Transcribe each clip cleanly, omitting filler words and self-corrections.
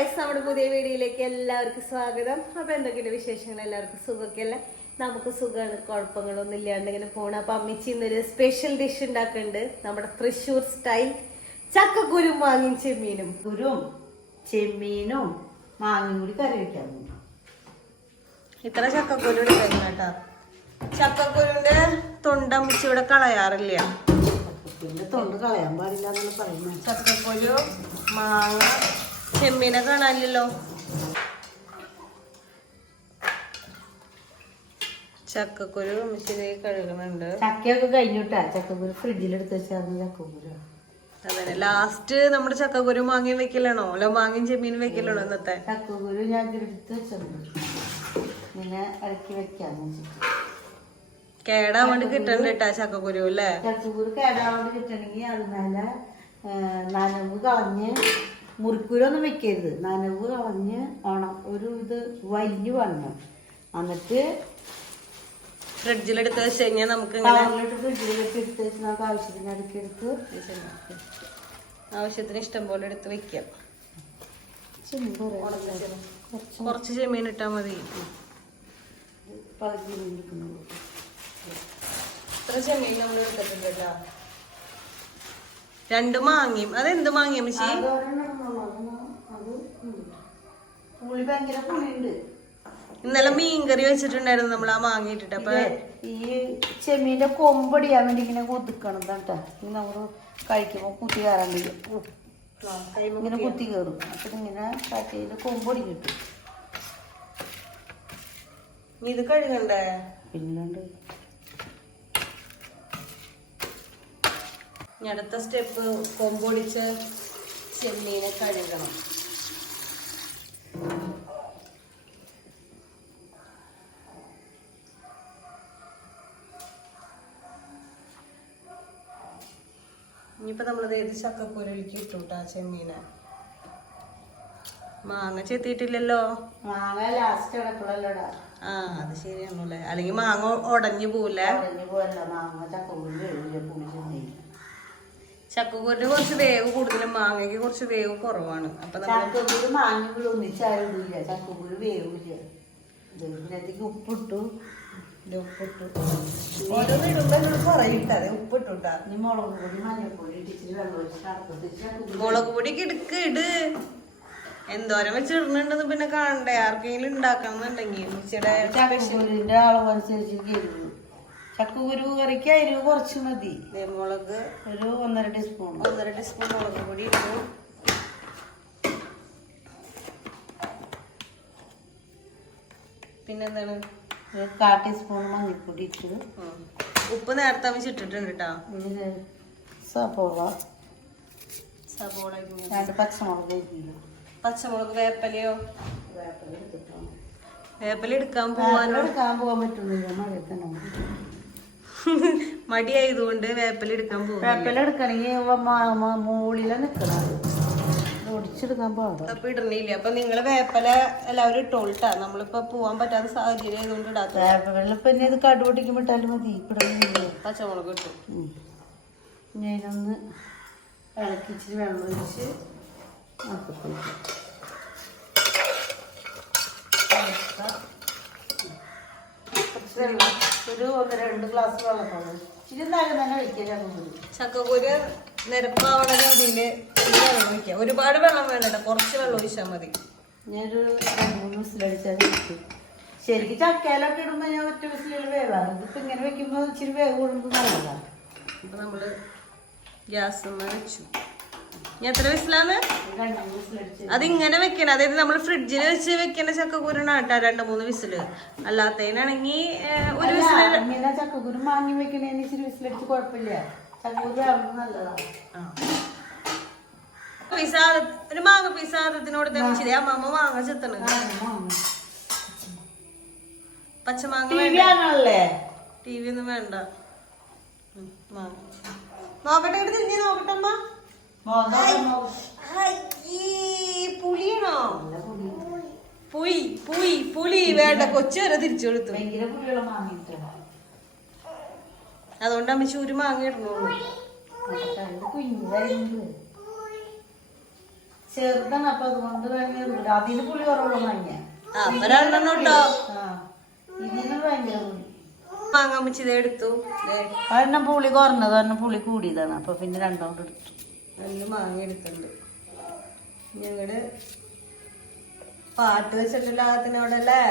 Guys, നമ്മുടെ പുതിയ വീഡിയോയിലേക്ക് എല്ലാവർക്കും സ്വാഗതം. അപ്പൊ എന്തൊക്കെയുണ്ട് വിശേഷങ്ങൾ? എല്ലാവർക്കും സുഖമൊക്കെ അല്ലേ? നമുക്ക് സുഖമാണ്, കുഴപ്പങ്ങളൊന്നും ഇല്ലാണ്ട് ഇങ്ങനെ പോണം. അപ്പൊ അമ്മിച്ചി ഇന്നൊരു സ്പെഷ്യൽ ഡിഷ് ഉണ്ടാക്കുന്നുണ്ട്. നമ്മുടെ തൃശ്ശൂർ സ്റ്റൈൽ ചക്കക്കുരു മാങ്ങയും ചെമ്മീനും. കുരും ചെമ്മീനും മാങ്ങയും കൂടി കറി വെക്കാൻ. ഇത്ര ചക്കക്കുരു എടുക്കുന്നു കേട്ടാ. ചക്കക്കുരുന്റെ തൊണ്ട് അമ്മിച്ചി ഇവിടെ കളയാറില്ല. ചക്കക്കുരുന്റെ തൊണ്ട് കളയാൻ പാടില്ല എന്നാണ് പറയുന്നത്. ചക്കക്കുരു, മാങ്ങ, ചെമ്മീനെ കാണാനില്ലല്ലോ. ചക്കക്കുരു അമ്മിച്ചി കഴുകുന്നുണ്ട്. ചക്കയൊക്കെ കഴിഞ്ഞിട്ടാ ചക്കക്കുരു ഫ്രിഡ്ജിലെടുത്ത് വെച്ചാൽ ചക്കക്കുരു. അതെ, ലാസ്റ്റ് നമ്മുടെ ചക്കക്കുരു മാങ്ങയും വെക്കലാണോ? അല്ല മാങ്ങയും ചെമ്മീനും വെക്കലാണോ ഇന്നത്തെ? ചക്കക്കുരു ഞാൻ എടുത്ത് വെച്ചിട്ടുണ്ട്, ഇങ്ങനെ ഇറക്കി വെക്കാന്ന് വെച്ചിട്ട്. കേടാവാണ്ട് കിട്ടണ്ട കേട്ടാ ചക്കക്കുരു അല്ലേ? ചക്കക്കുരു കേടാവാണ്ട് കിട്ടണമെങ്കിൽ അത് മേലെ നനവ് കളഞ്ഞ്, മുറിക്കുരൊന്നും വെക്കരുത്, നനവ് കളഞ്ഞ് ഒരു ഇത് വലിഞ്ഞു വരണം. എന്നിട്ട് ഫ്രിഡ്ജിലെടുത്ത് വെച്ച് കഴിഞ്ഞാൽ നമുക്ക് ഫ്രിഡ്ജിലേക്ക് എടുത്ത് വെച്ച് നമുക്ക് ആവശ്യത്തിന് അടുക്കെടുത്ത് ആവശ്യത്തിന് ഇഷ്ടം പോലെ എടുത്ത് വെക്കാം. കുറച്ച് ചെമ്മീൻ ഇട്ടാ മതി. ഇത്ര ചെമ്മീൻ നമ്മൾ എടുത്തിട്ടുണ്ടല്ലോ. 2 മാങ്ങയും. അതെന്ത് മാങ്ങയും മിച്ചി? പുളി ഭയങ്കര പുളിയുണ്ട്. ഇന്നലെ മീൻകറി വെച്ചിട്ടുണ്ടായിരുന്നു നമ്മൾ ആ മാങ്ങ ഇട്ടിട്ട്. അപ്പൊ ഈ ചെമ്മീന്റെ കൊമ്പടിയാൻ വേണ്ടി ഇങ്ങനെ കൊതിക്കണം കേട്ടാ. നമ്മള് കഴിക്കുമ്പോ കുത്തി കയറാണ്ടില്ല, ഇങ്ങനെ കുത്തി കയറും. അപ്പൊ ഇങ്ങനെ കാറ്റയില് കൊമ്പടി കിട്ടും. ഇത് കഴുകണ്ടേ? പിന്നുണ്ട്. അടുത്ത സ്റ്റെപ്പ് കൊമ്പൊടിച്ച് ചെമ്മീനെ കഴുകണം. ഇനിയിപ്പോ നമ്മളത് ഏത് ചക്കക്കുരുവിലേക്ക് ഇട്ടുട്ടാ ചെമ്മീനെ. മാങ്ങ ചെത്തിയിട്ടില്ലല്ലോ. മാങ്ങ ലാസ്റ്റ് കിടക്കുള്ളല്ലോടാ. ആ, അത് ശരിയാണല്ലേ. അല്ലെങ്കിൽ മാങ്ങ ഉടഞ്ഞു പോവില്ലേ? മാങ്ങ ചക്കക്കുരു ചക്കക്കുരുന് കുറച്ച് വേവ് കൂടുതലും, മാങ്ങയ്ക്ക് കുറച്ച് വേവ് കുറവാണ്. അപ്പൊ ചക്കക്കുരു മാങ്ങ ഒന്നിച്ചായിടില്ല, ചക്കക്കുരു വേവില്ല. ഇതിനകത്തേക്ക് ഉപ്പിട്ടു, ഓരോന്ന് ഇടുമ്പോ പറയിട്ടേ ഉപ്പിട്ടുട്ടാ. ഇനി മുളക് പൊടി, മഞ്ഞൾപ്പൊടി ഇട്ടിട്ട് വെള്ളം ഒഴിച്ച് മുളക് പൊടിക്ക് ഇട്. എന്തോരം വെച്ച് ഇടുന്നുണ്ടെന്ന് പിന്നെ കാണണ്ടേ? ആർക്കെങ്കിലും ഉണ്ടാക്കണം എന്നുണ്ടെങ്കിൽ ചക്കക്കുരുവിന്റെ അളവനുസരിച്ച് എരിവ്. ചക്കക്കുരു കറിക്ക് എരിവ് കുറച്ച് മതി. മുളക് ഒരു 1.5 ടീസ്പൂൺ മുളക് പൊടി ഇട്ടു. പിന്നെന്താണ്? 1/4 ടീസ്പൂൺ മഞ്ഞൾപ്പൊടി ഇട്ട്. ഉപ്പ് നേരത്തെ വെച്ചിട്ടിട്ടുണ്ട് കേട്ടോ. സവോള, 2 പച്ചമുളക്, വേപ്പലയോ? വേപ്പല എടുക്കാൻ പോവാൻ പറ്റുന്നില്ല, മഴ മടിയായതുകൊണ്ട് വേപ്പല എടുക്കാൻ പോകും. വേപ്പല എടുക്കണമെങ്കിൽ മുകളില നിക്കണം, ഒടിച്ചെടുക്കാൻ പാടില്ല. അപ്പൊ ഇടണില്ല. അപ്പൊ നിങ്ങള് വേപ്പല എല്ലാവരും ഇട്ടോളിട്ടാ. നമ്മളിപ്പോ പോവാൻ പറ്റാത്ത സാഹചര്യം ആയതുകൊണ്ട് ഇടാത്ത. വേപ്പല പിന്നെ ഇത് കടുപൊട്ടിക്കുമ്പോ ഇട്ടാലും മതി. പച്ചമുളക് ഇട്ടു. ഞാനൊന്ന് ഇളക്കിച്ചിട്ട് വെള്ളം ഒഴിച്ച് ഒരു 1-2 ഗ്ലാസ് വെള്ളം ഇച്ചിരി തന്നെ കഴിക്കാം. ചക്കക്കുരു നിരപ്പാവണ രീതിയില് വെള്ളം ഒഴിക്കാം. ഒരുപാട് വെള്ളം വേണ്ട, കുറച്ച് വെള്ളം ഒഴിച്ചാൽ മതി. ഞാനൊരു 2-3 വിസിലടിച്ചാൽ ശരിക്കും ചക്കയിലൊക്കെ ഇടുമ്പോ ഞാൻ ഒറ്റ വിസിലിൽ വേവാണ്. ഇതിപ്പോ ഇങ്ങനെ വെക്കുമ്പോ ഇച്ചിരി വേവ് കൂടുമ്പോൾ നല്ലതാണ്. അപ്പൊ നമ്മള് ഗ്യാസ് വെച്ചു. ഇനി എത്ര വിസിലാണ്? 2 വിസിലടിച്ച്. അതിങ്ങനെ വെക്കണം. അതായത് നമ്മൾ ഫ്രിഡ്ജിൽ വെച്ച് വെക്കുന്ന ചക്കക്കുരുനാണ് കേട്ടോ 2-3 വിസില്. അല്ലാത്തതിനാണെങ്കിൽ ഒരു വിസില്. ഇങ്ങനെ ചക്കക്കുരു മാങ്ങി വെക്കണേന് ഇച്ചിരി വിസിലടിച്ച് കുഴപ്പമില്ല. ചക്കക്കുരു ആവുന്നത് നല്ലതാണ്. ഒരു മാങ്ങ പിസാദത്തിനോട് തെളിച്ചില്ലേ അമ്മ മാങ്ങ ചെത്തണ. പച്ചമാങ്ങ ടി വി ഒന്നും വേണ്ട. നോക്കട്ടെ, ഇവിടെ തിരിഞ്ഞ് നോക്കട്ടെ അമ്മ. പുളിയാണോ? പുളി വേണ്ട, കൊച്ചു വരെ തിരിച്ചു കൊടുത്തു. അതുകൊണ്ട് അമ്മ ചൂര് മാങ്ങ ഇടണോളൂ. ചെറുതാണ്, അപ്പൊ അതുകൊണ്ട് ഭയങ്കര അതിന് പുളി കുറവുള്ള മഞ്ഞ. ഒരെണ്ണം കേട്ടോ. ഇതിന് ഭയങ്കര പുളി. മാങ്ങാൻ വെച്ചത് എടുത്തു. ഒരെണ്ണം പുളി കുറഞ്ഞത്, ഒരെണ്ണം പുളി കൂടിയതാണ്. അപ്പൊ പിന്നെ രണ്ടോണ്ട് എടുത്തു. നല്ല മാങ്ങ എടുത്തിട്ടുണ്ട്. ഞങ്ങള് പാട്ട് വെച്ചിട്ടുള്ള ആകത്തിനോടെ അല്ലേ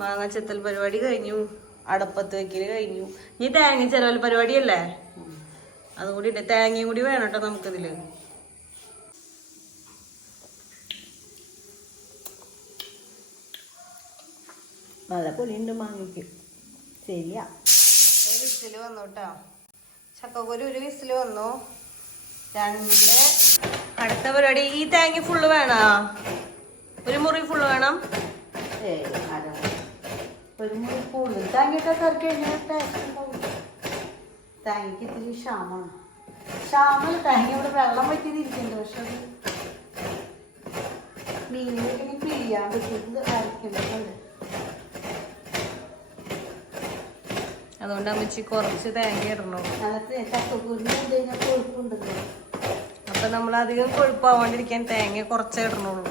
മാങ്ങ ചെത്തൽ പരിപാടി കഴിഞ്ഞു, അടപ്പത്ത് വെക്കല് കഴിഞ്ഞു. ഇനി തേങ്ങ ചെലവൽ പരിപാടിയല്ലേ, അതും കൂടി ഇട്ട് തേങ്ങയും കൂടി വേണം കേട്ടോ നമുക്കിതില്. നല്ല പൊളിയുണ്ട് മാങ്ങയ്ക്ക്. ശരിയാ, വിസില് വന്നു കേട്ടോ. ചക്കക്കുരു ഒരു വിസില് വന്നു. അടുത്ത പരിപാടി ഈ തേങ്ങ ഫുള്ള് വേണോ? ഒരു മുറി ഫുള്ള് വേണം. ഒരു മുറി കൂടുതൽ തേങ്ങയൊക്കെ കറി കഴിഞ്ഞാൽ ടേസ്റ്റ് ഉണ്ടാവും. തേങ്ങയ്ക്ക് ഇത്തിരി ക്ഷാമമാണ്. തേങ്ങ ഇവിടെ വെള്ളം പറ്റിയിരിക്കുന്നുണ്ട്. പക്ഷെ അത് മീനിലേക്ക് പിഴിയാൻ പറ്റിയത് അരക്കുന്നുണ്ട്. അതുകൊണ്ട് അമ്മച്ചി കുറച്ച് തേങ്ങ ഇടണോ. അതിനകത്ത് ചക്കക്കുരിന് എന്തെങ്കിലും കൊഴുപ്പുണ്ടല്ലോ. അപ്പൊ നമ്മൾ അധികം കൊഴുപ്പാവാണ്ടിരിക്കാൻ തേങ്ങ കുറച്ചേ ഇടണുള്ളൂ.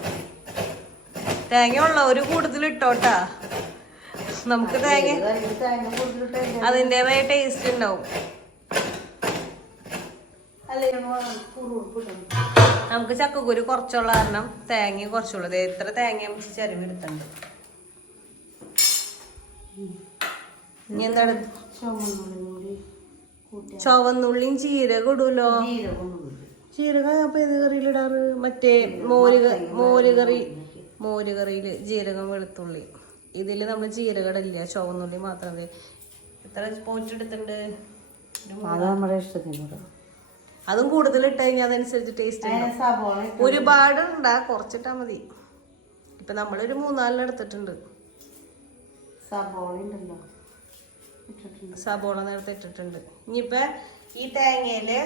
തേങ്ങ ഉള്ളവര് കൂടുതൽ ഇട്ടോട്ടാ, നമുക്ക് തേങ്ങ അതിൻ്റെതായ ടേസ്റ്റ് ഉണ്ടാവും. നമുക്ക് ചക്കക്കുരു കുറച്ചുള്ള കാരണം തേങ്ങ കുറച്ചുള്ളത്. എത്ര തേങ്ങ അമ്മച്ചി ചിരവ് എടുത്തുണ്ട്. ഇനി എന്താണ്? ചുവന്നുള്ളിയും ജീരകം ഇടൂലോ. ജീരകം അപ്പൊ ഏത് കറിയിലിടാറ്? മറ്റേ മോര് കറിയില് ജീരകം വെളുത്തുള്ളി. ഇതില് നമ്മൾ ജീരകം ഇടില്ല, ചുവന്നുള്ളി മാത്രമേ. എത്ര പോയിട്ട് എടുത്തിട്ടുണ്ട്? അതും കൂടുതൽ ഇട്ട് കഴിഞ്ഞാൽ അതനുസരിച്ച് ടേസ്റ്റ്. ഒരുപാട് ഉണ്ടാ, കുറച്ചിട്ടാ മതി. ഇപ്പൊ നമ്മളൊരു 3-4 എടുത്തിട്ടുണ്ട്. സബോള നേരത്തെ ഇട്ടിട്ടുണ്ട്. ഇനിയിപ്പോ ഈ തേങ്ങയില്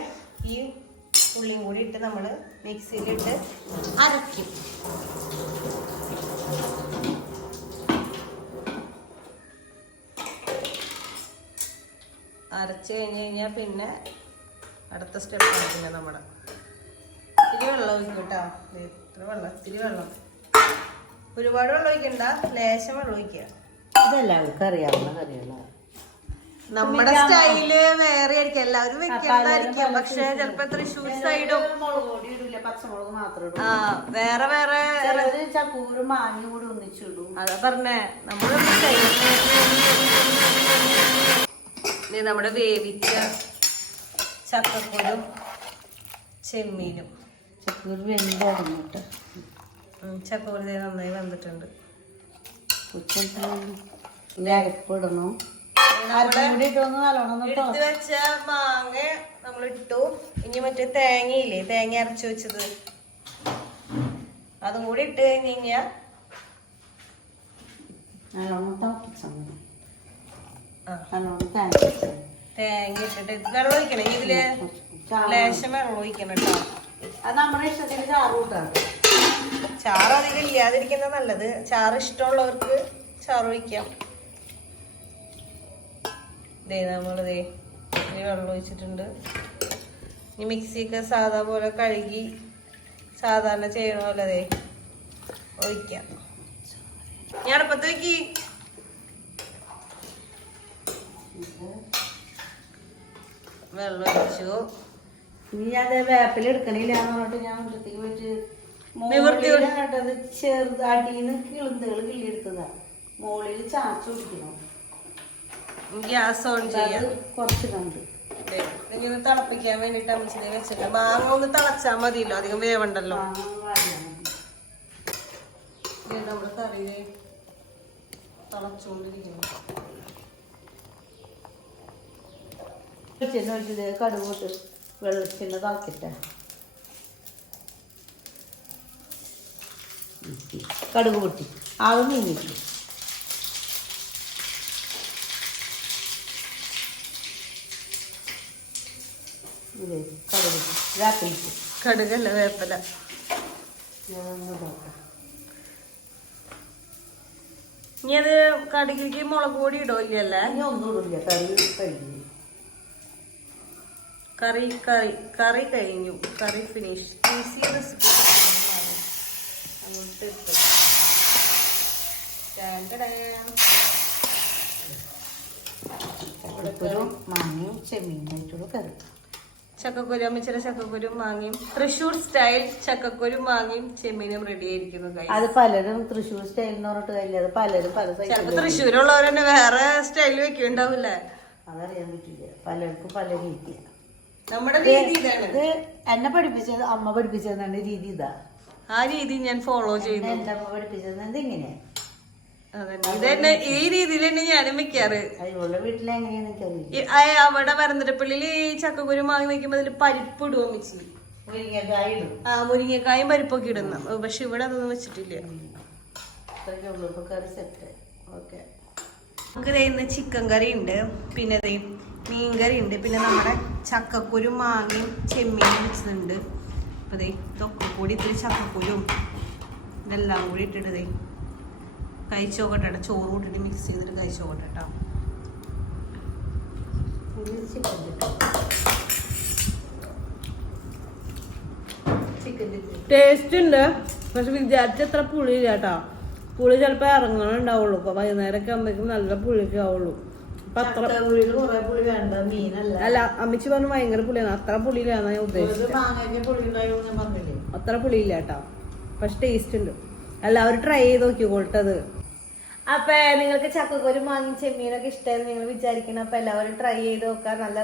ഈ ഉള്ളിയും കൂടി ഇട്ട് നമ്മള് മിക്സിയിലിട്ട് അരയ്ക്കും. അരച്ച് കഴിഞ്ഞാൽ പിന്നെ അടുത്ത സ്റ്റെപ്പാണ് പിന്നെ നമ്മുടെ ഇത്തിരി വെള്ളം ഒഴിക്കും കേട്ടോ. ഇത്തിരി വെള്ളം, ഒരുപാട് വെള്ളം ഒഴിക്കണ്ട, ലേശം വെള്ളം ഒഴിക്കുക. ഇതെല്ലാവർക്കും അറിയാവുന്ന കറികളാണ്. നമ്മുടെ സ്റ്റൈല് വേറെ ആയിരിക്കും, എല്ലാവരും വെക്കുന്നതായിരിക്കും. പക്ഷെ ചിലപ്പോ തൃശ്ശൂർ സൈഡും പച്ചമുളക് മാത്രം വേറെ വേറെ ചക്കൂര് മാങ്ങി കൂടി ഒന്നിച്ചിടും. അതാ പറഞ്ഞേ, നമ്മുടെ വേവിച്ച ചക്കക്കുരും ചെമ്മീനും. ചക്കൂര് വെന്തിട്ട് ചക്കക്കുരു നന്നായി വന്നിട്ടുണ്ട്. അരപ്പിടണം. എടുത്ത് വെച്ച മാങ്ങ നമ്മൾ ഇട്ടു. ഇനി മറ്റേ തേങ്ങയില്ലേ, തേങ്ങ അരച്ചു വെച്ചത്, അതും കൂടി ഇട്ട് കഴിഞ്ഞാ തേങ്ങ ഇട്ടിട്ട് വെള്ളം ഒഴിക്കണം. ഇതില് ലേശം വെള്ളം ഒഴിക്കണം കേട്ടോ. അത് നമ്മുടെ ഇഷ്ടത്തിന് ചാറ് കൂട്ടാണ്. ചാറ് അധികം ഇല്ലാതിരിക്കുന്ന നല്ലത്. ചാറ് ഇഷ്ടമുള്ളവർക്ക് ചാറ് ഒഴിക്കാം. നമ്മളിതേ ഇനി വെള്ളം ഒഴിച്ചിട്ടുണ്ട്. ഈ മിക്സിയൊക്കെ സാധാ പോലെ കഴുകി സാധാരണ ചെയ്യണ പോലെ അതേ ഒഴിക്കാം. ഞാൻ അടുപ്പത്ത് വെക്കി. വെള്ളം ഒഴിച്ചു. ഇനി ഞാൻ വേപ്പിലെടുക്കണില്ലാന്ന് പറഞ്ഞിട്ട് ഞാൻ മുറ്റത്തേക്ക് പോയിട്ട് ചെറുതാട്ടീന്ന് കിളുന്തകൾ കിള്ളിയെടുത്തതാ. മോളിൽ ചാച്ചു കുടിക്കണം. ഗ്യാസ് ഓൺ ചെയ്യാം. കുറച്ച് കണ്ട് ഇങ്ങനെ തിളപ്പിക്കാൻ വേണ്ടിട്ട് അമ്മച്ചിനെ വെച്ചിട്ട്. മാങ്ങ ഒന്ന് തിളച്ചാ മതിയല്ലോ, അധികം വേവണ്ടല്ലോ. നമ്മുടെ കറിയെ തിളച്ചോണ്ടിരിക്കുന്നു. വെളിച്ചെണ്ണ കടുകോട്ട് വെളിച്ചെണ്ണ താക്കിട്ടെ കടുക് പൊട്ടി ആകെ നീങ്ങിട്ട് കടുകല്ല വേപ്പല. ഇനി അത് കടുകിലേക്ക് മുളക് പൊടി ഇടോ ഇല്ലല്ലേ? ഒന്നും കറി കഴിഞ്ഞു. കറി ഫിനിഷ്. Easy recipe. ചക്കക്കുരു മാങ്ങയും ചെമ്മീനായിട്ടുള്ള കറി. ചക്കക്കുരു അമ്മച്ചിയുടെ ചക്കക്കുരു മാങ്ങയും തൃശ്ശൂർ സ്റ്റൈൽ ചക്കക്കുരു മാങ്ങയും ചെമ്മീനും റെഡി ആയിരിക്കുന്നു. അത് പലരും തൃശ്ശൂർ സ്റ്റൈൽ എന്ന് പറഞ്ഞിട്ട് കാര്യമില്ല, അത് പലരും പല ചിലപ്പോ തൃശ്ശൂരുള്ളവർ തന്നെ വേറെ സ്റ്റൈൽ വെക്കുണ്ടാവൂലേ, അതറിയാൻ പറ്റില്ല. പലർക്കും പല രീതിയാണ്. നമ്മുടെ രീതി ഇതാണ്. ഇത് എന്നെ പഠിപ്പിച്ചത് അമ്മ പഠിപ്പിച്ചതാണ് രീതി. ഇതാ ആ രീതി ഞാൻ ഫോളോ ചെയ്യുന്നു. എന്റെ അമ്മ പഠിപ്പിച്ചത് ഇങ്ങനെ. ഇതന്നെ ഈ രീതിയിൽ തന്നെ ഞാനും വെക്കാറ്. അതിലുള്ള വീട്ടിലെങ്ങനെയാന്ന് എനിക്കറിയില്ല. അവിടെ വരന്തരപ്പള്ളിയിൽ ഈ ചക്കക്കുരു മാങ്ങി വെക്കുമ്പോ അതിൽ പരിപ്പ് ഇടുവോ മിച്ചി? മുരിങ്ങക്കായ ഇടും. മുരിങ്ങക്കായും പരിപ്പൊക്കെ ഇടുന്നു. പക്ഷെ ഇവിടെ അതൊന്നും വെച്ചിട്ടില്ല. കറി സെറ്റ്. ഓക്കെ, നമുക്ക് ഇന്ന് ചിക്കൻ കറി ഉണ്ട്, പിന്നെ മീൻ കറി ഉണ്ട്, പിന്നെ നമ്മുടെ ചക്കക്കുരു മാങ്ങയും ചെമ്മീനും വെച്ചതുണ്ട്. അപ്പൊ ഇതൊക്കെ കൂടി ഇത്തിരി ചക്കക്കുരും ഇതെല്ലാം കൂടി ഇട്ടിട്ട് കഴിച്ചോക്കട്ടെ. ചോറ് കൂട്ടിട്ട് മിക്സ് ചെയ്തിട്ട് കഴിച്ചോക്കട്ടെ കേട്ടോ. ടേസ്റ്റ് ഉണ്ട്, പക്ഷെ വിചാരിച്ചത്ര പുളി ഇല്ല കേട്ടോ. പുളി ചിലപ്പോ ഇറങ്ങണുണ്ടാവുള്ളൂ. വൈകുന്നേരമൊക്കെ ആകുമ്പോഴേക്കും നല്ല പുളിയൊക്കെ ആവുള്ളൂ. അല്ല, അമ്മച്ചി പറഞ്ഞു ഭയങ്കര പുളിയാണ്. അത്ര പുളിയിലാണ് ഞാൻ ഉദ്ദേശിച്ചത്. അത്ര പുളിയില്ല കേട്ടോ, പക്ഷെ ടേസ്റ്റ് ഉണ്ട്. എല്ലാവരും ട്രൈ ചെയ്ത് നോക്കിക്കോട്ടത്. അപ്പൊ നിങ്ങൾക്ക് ചക്കക്കുരു മാങ്ങി ചെമ്മീനൊക്കെ ഇഷ്ടമായിരുന്നു നിങ്ങൾ വിചാരിക്കണം. അപ്പൊ എല്ലാവരും ട്രൈ ചെയ്ത് നോക്കാം. നല്ല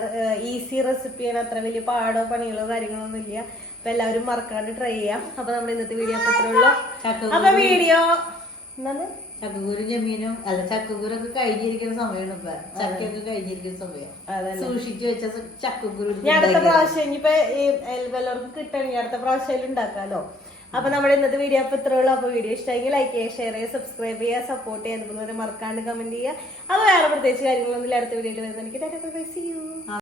ഈസി റെസിപ്പിയാണ്, അത്ര വലിയ പാടോ പണികളോ കാര്യങ്ങളോ ഒന്നും ഇല്ല. അപ്പൊ എല്ലാവരും മറക്കാണ്ട് ട്രൈ ചെയ്യാം. അപ്പൊ നമ്മുടെ ഇന്നത്തെ വീഡിയോ അത്രേ ഉള്ളൂ. അപ്പൊ വീഡിയോ എന്താണ് ചക്കക്കുരു ചെമ്മീനും അല്ല, ചക്കക്കുരൊക്കെ കഴിഞ്ഞിരിക്കുന്ന സമയമാണ് ഇപ്പൊ. ചക്കയൊക്കെ കഴിഞ്ഞിരിക്കുന്ന സമയം. സൂക്ഷിച്ചു വെച്ച ചക്കക്കുരു ഞാൻ അടുത്ത പ്രാവശ്യം ഇനിയിപ്പോ എല്ലാവർക്കും കിട്ടണമെങ്കിൽ അടുത്ത പ്രാവശ്യം ഉണ്ടാക്കാലോ. അപ്പൊ നമ്മുടെ ഇന്നത്തെ വീഡിയോ അപ്പൊ ഇത്രേ ഉള്ളൂ. അപ്പൊ വീഡിയോ ഇഷ്ടമെങ്കിൽ ലൈക്ക് ചെയ്യുക, ഷെയർ ചെയ്യുക, സബ്സ്ക്രൈബ് ചെയ്യുക, സപ്പോർട്ട് ചെയ്യുക, അതുപോലെ മറക്കാണ്ട് കമന്റ് ചെയ്യുക. അത് വേറെ പ്രത്യേകിച്ച് കാര്യങ്ങളൊന്നും അടുത്ത വീഡിയോയിൽ വരുന്നത്. എനിക്ക്